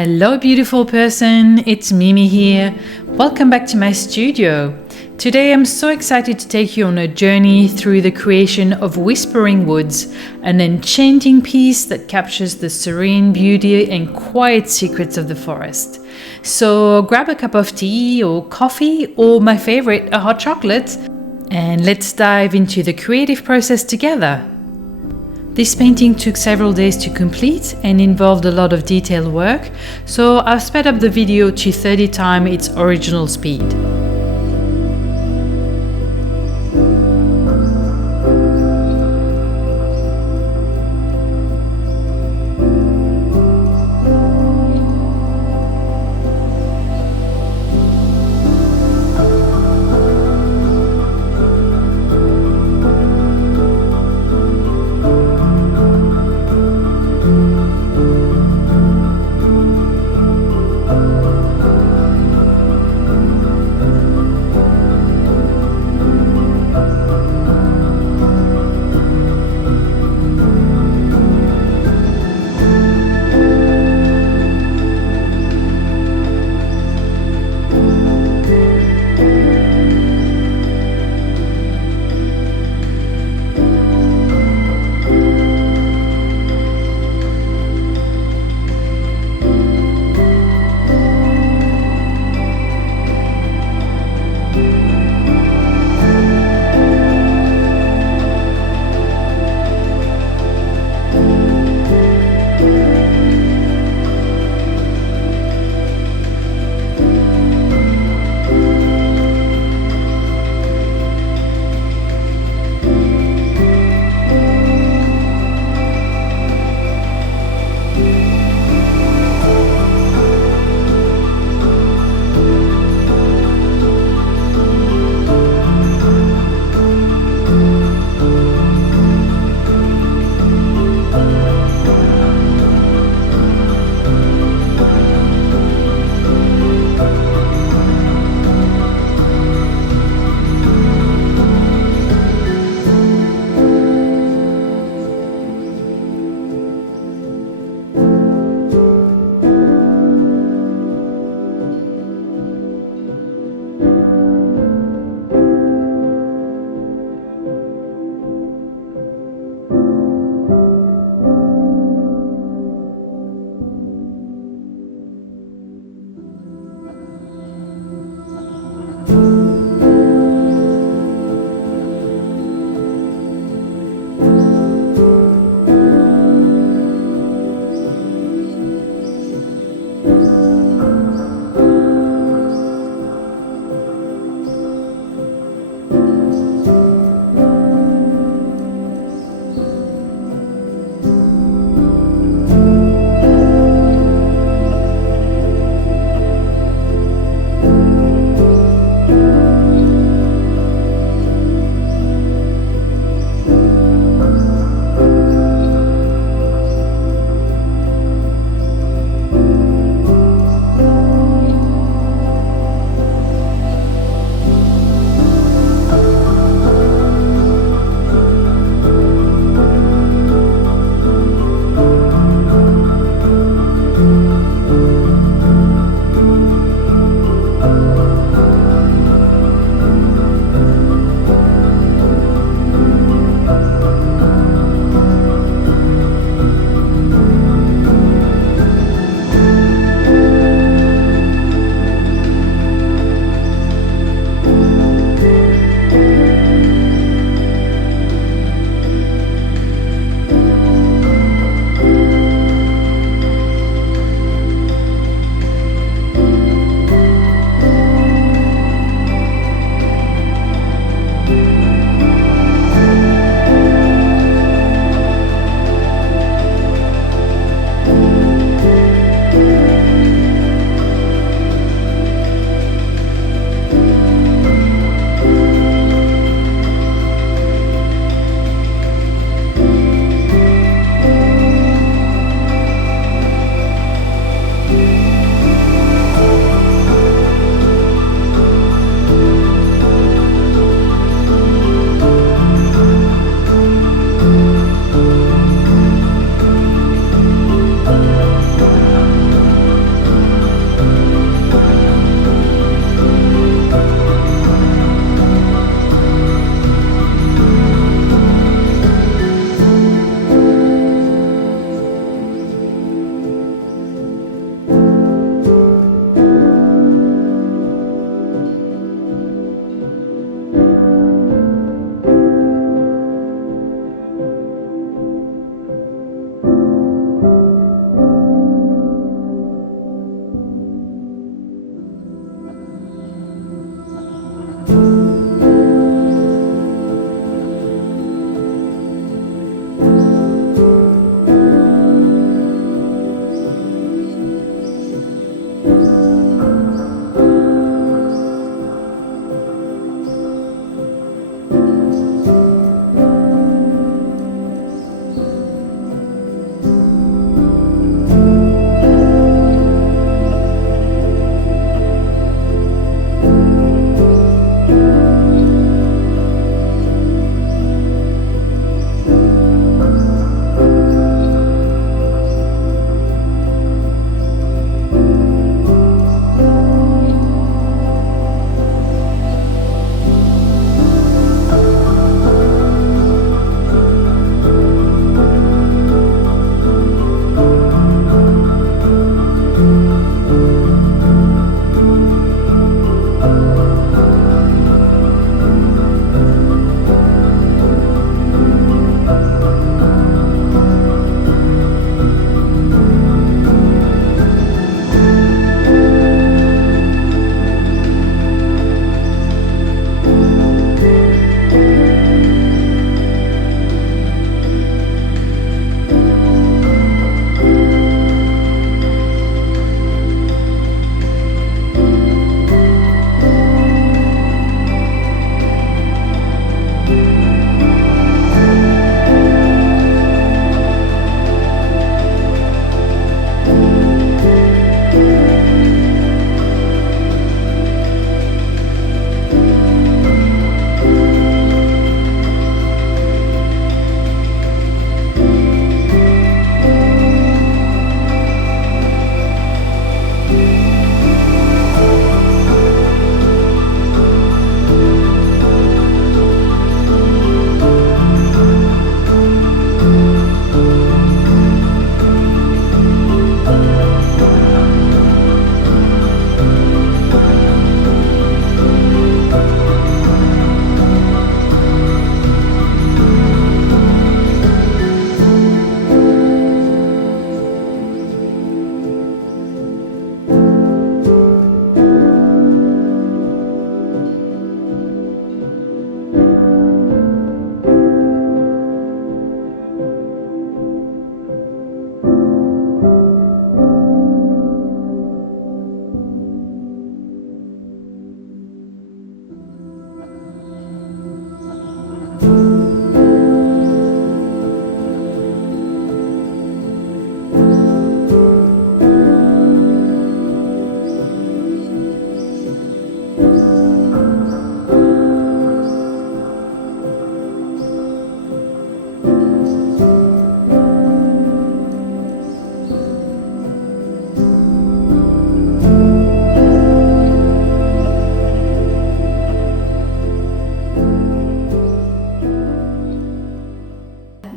Hello, beautiful person. It's Mimi here. Welcome back to my studio. Today, I'm so excited to take you on a journey through the creation of Whispering Woods, an enchanting piece that captures the serene beauty and quiet secrets of the forest. So grab a cup of tea or coffee, or my favorite, a hot chocolate, and let's dive into the creative process together. This painting took several days to complete and involved a lot of detailed work, so I've sped up the video to 30 times its original speed.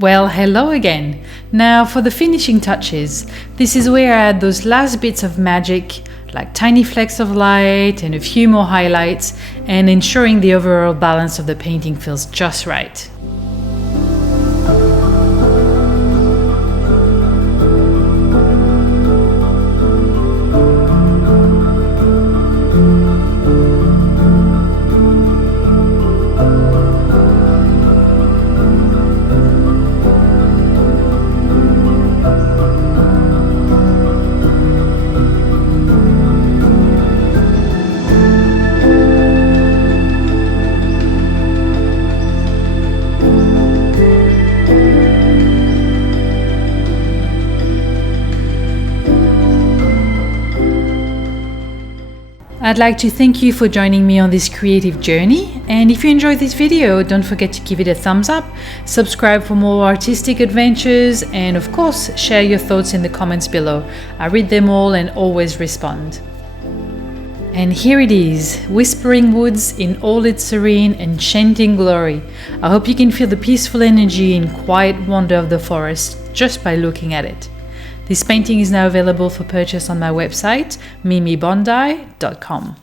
Well, hello again. Now for the finishing touches. This is where I add those last bits of magic, like tiny flecks of light and a few more highlights, and ensuring the overall balance of the painting feels just right. I'd like to thank you for joining me on this creative journey, and if you enjoyed this video, don't forget to give it a thumbs up, subscribe for more artistic adventures, and of course, share your thoughts in the comments below. I read them all and always respond. And here it is, Whispering Woods in all its serene, enchanting glory. I hope you can feel the peaceful energy and quiet wonder of the forest just by looking at it. This painting is now available for purchase on my website, mimibondi.com.